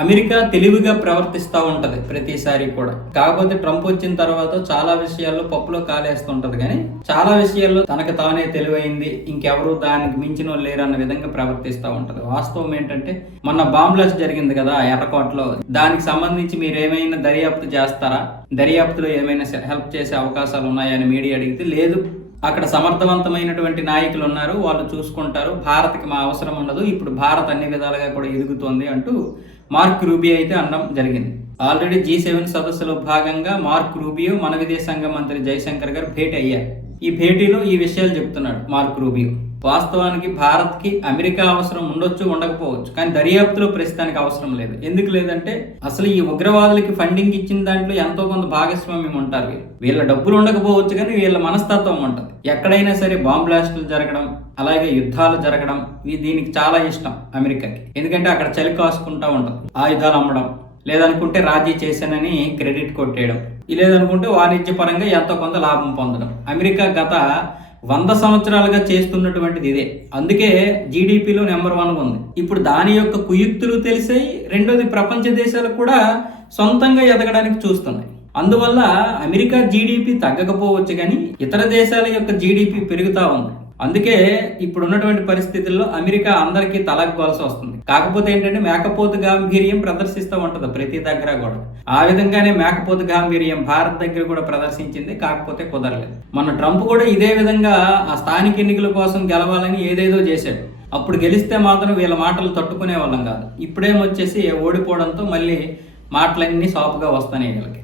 America తెలివిగా ప్రవర్తిస్తూ ఉంటది ప్రతిసారి కూడా. కాకపోతే ట్రంప్ వచ్చిన తర్వాత చాలా విషయాల్లో పప్పులో కాలేస్తుంటది, కానీ చాలా విషయాల్లో తనకు తానే తెలివైంది, ఇంకెవరు దానికి మించిన వాళ్ళు లేరు అన్న విధంగా ప్రవర్తిస్తూ ఉంటది. వాస్తవం ఏంటంటే మొన్న బాంబ్ బ్లాస్ట్ జరిగింది కదా ఎర్రకోటలో, దానికి సంబంధించి మీరు ఏమైనా దర్యాప్తు చేస్తారా, దర్యాప్తులో ఏమైనా హెల్ప్ చేసే అవకాశాలు ఉన్నాయని మీడియా అడిగితే లేదు, అక్కడ సమర్థవంతమైనటువంటి నాయకులు ఉన్నారు, వాళ్ళు చూసుకుంటారు, భారత్కి మా అవసరం ఉండదు, ఇప్పుడు భారత్ అన్ని విధాలుగా కూడా ఎదుగుతోంది అంటూ మార్క్ రూబియో అయితే అనడం జరిగింది. ఆల్రెడీ G7 సదస్సులో భాగంగా మార్క్ రూబియో మన విదేశాంగ మంత్రి జయశంకర్ గారు భేటీ అయ్యారు. ఈ భేటీలో ఈ విషయాలు చెప్తున్నాడు మార్క్ రూబియో. వాస్తవానికి భారత్కి అమెరికా అవసరం ఉండొచ్చు, ఉండకపోవచ్చు, కానీ దర్యాప్తులో ప్రస్తుతానికి అవసరం లేదు. ఎందుకు లేదంటే అసలు ఈ ఉగ్రవాదులకి ఫండింగ్ ఇచ్చిన దాంట్లో ఎంతో కొంత భాగస్వామ్యం ఉంటారు. వీళ్ళ డబ్బులు ఉండకపోవచ్చు, కానీ వీళ్ళ మనస్తత్వం ఉంటుంది. ఎక్కడైనా సరే బాంబ్ బ్లాస్టులు జరగడం, అలాగే యుద్ధాలు జరగడం, దీనికి చాలా ఇష్టం అమెరికాకి. ఎందుకంటే అక్కడ చలి కాసుకుంటా ఉంటుంది, ఆయుధాలు అమ్మడం, లేదనుకుంటే రాజీ చేశానని క్రెడిట్ కొట్టేయడం, లేదనుకుంటే వాణిజ్యపరంగా ఎంతో కొంత లాభం పొందడం. అమెరికా గత 100 సంవత్సరాలుగా చేస్తున్నటువంటిది ఇదే. అందుకే జీడిపిలో నెంబర్ 1 ఉంది. ఇప్పుడు దాని యొక్క కుయుక్తులు తెలిసాయి. రెండోది, ప్రపంచ దేశాలు కూడా సొంతంగా ఎదగడానికి చూస్తున్నాయి. అందువల్ల అమెరికా జీడిపి తగ్గకపోవచ్చు, కానీ ఇతర దేశాల యొక్క జీడిపి పెరుగుతూ ఉంది. అందుకే ఇప్పుడు ఉన్నటువంటి పరిస్థితుల్లో అమెరికా అందరికీ తలగ్గాల్సి వస్తుంది. కాకపోతే ఏంటంటే మేకపోతు గాంభీర్యం ప్రదర్శిస్తూ ఉంటది ప్రతి దగ్గర కూడా. ఆ విధంగానే మేకపోతు గాంభీర్యం భారత్ దగ్గర కూడా ప్రదర్శించింది, కాకపోతే కుదరలేదు. మన ట్రంప్ కూడా ఇదే విధంగా ఆ స్థానిక ఎన్నికల కోసం గెలవాలని ఏదేదో చేశాడు. అప్పుడు గెలిస్తే మాత్రం వీళ్ళ మాటలు తట్టుకునే వాళ్ళం కాదు. ఇప్పుడేమొచ్చేసి ఓడిపోవడంతో మళ్ళీ మాటలన్నీ సాపుగా వస్తాయి వీళ్ళకి.